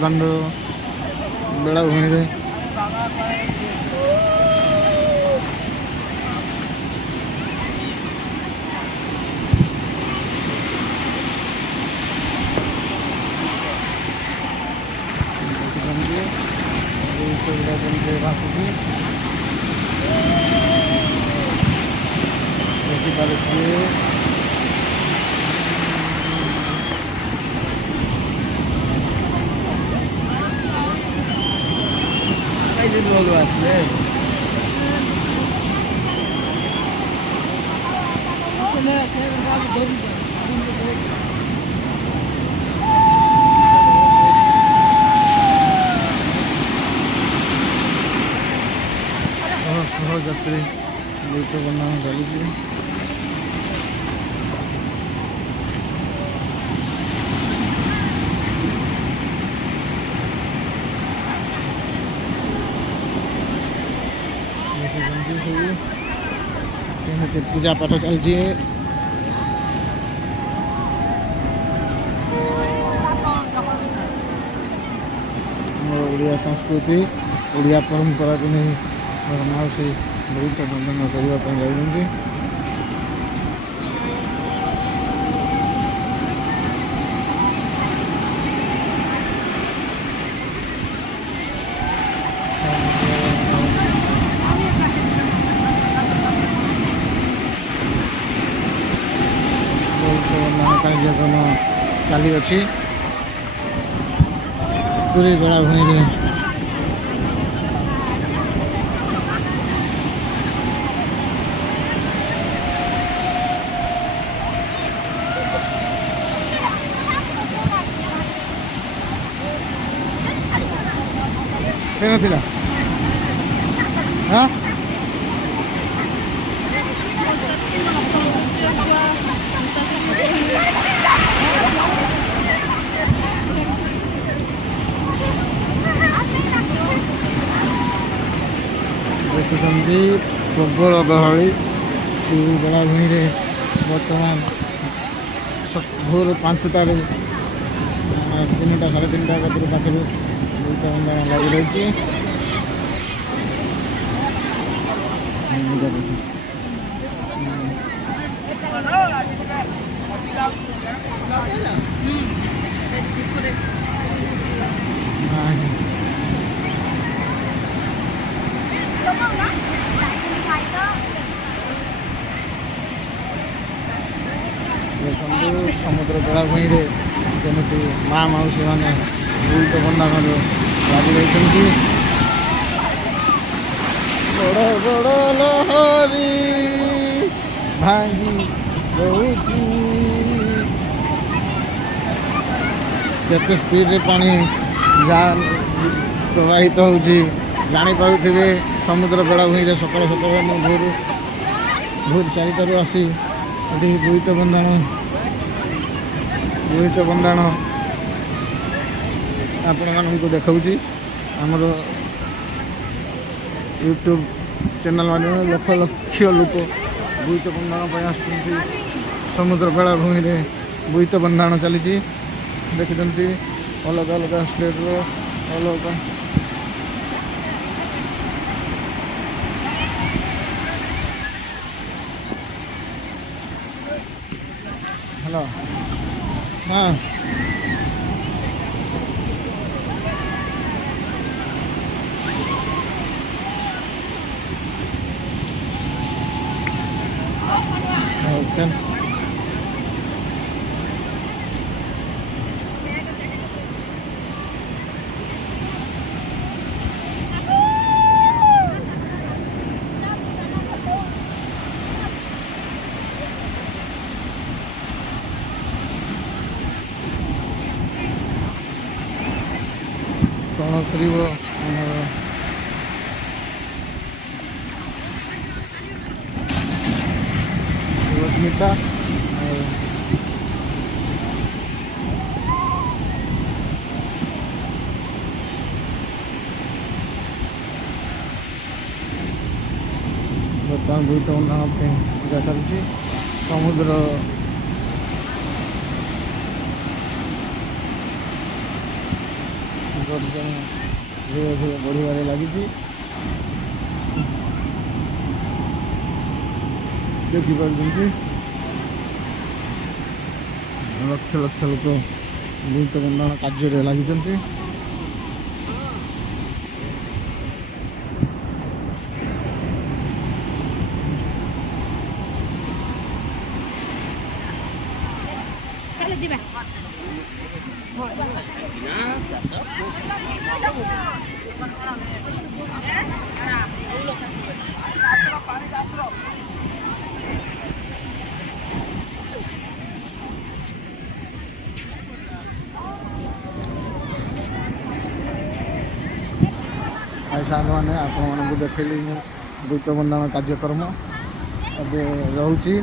दांड बेलाभूमि देखिए बोलो आसले सहयात्री बोट बना चली पूजा पाठ चलती ओडिया संस्कृति ओडिया परंपरा को नहीं माउसी बहुत बंधन करने जाऊँगी कार्यक्रम चली अच्छी पूरी बेलाभूमि क्या हाँ देखुंत प्रबल गहली बेलाभूमि बर्तमान भोर 5टार 3टा 3:30 गति पाखे लगी रही देखो समुद्र बेलाभूमि जमी माँ मौसी मैंने बोट बंधन लगी रही बड़ बड़ लहरी भांगी केते स्पीड रे पानी जा प्रवाहित हो जापे समुद्र बेलाभूमि सकाल सकाल भोर 4टार आसी ये बोट बंधन आपण मानक देखा आमर यूट्यूब चैनल माध्यम लक्ष लक्ष लोक बोट बंधन आस समुद्र बेलाभूमि बोट बंधन चली देखते अलग अलग स्टेट अलग हेलो हाँ ओके कौन कर सुस्मिता बर्तमान बोट बंधन पूजा चलती समुद्र ବିପର୍ଯ୍ୟୟ ଧୀରେ ଧୀରେ ବଢ଼ିବାରେ ଲାଗିଛି। ଦେଖିପାରୁଛନ୍ତି ଲକ୍ଷ ଲକ୍ଷ ଲୋକ ବୋଇତ ବନ୍ଦାଣ କାର୍ଯ୍ୟରେ ଲାଗିଛନ୍ତି। ସାଙ୍ଗମାନେ ଆପଣମାନଙ୍କୁ ଦେଖେଇଲି ମୁଁ ବୋଇତ ବନ୍ଦାଣ କାର୍ଯ୍ୟକ୍ରମ ଏବେ ରହୁଛି।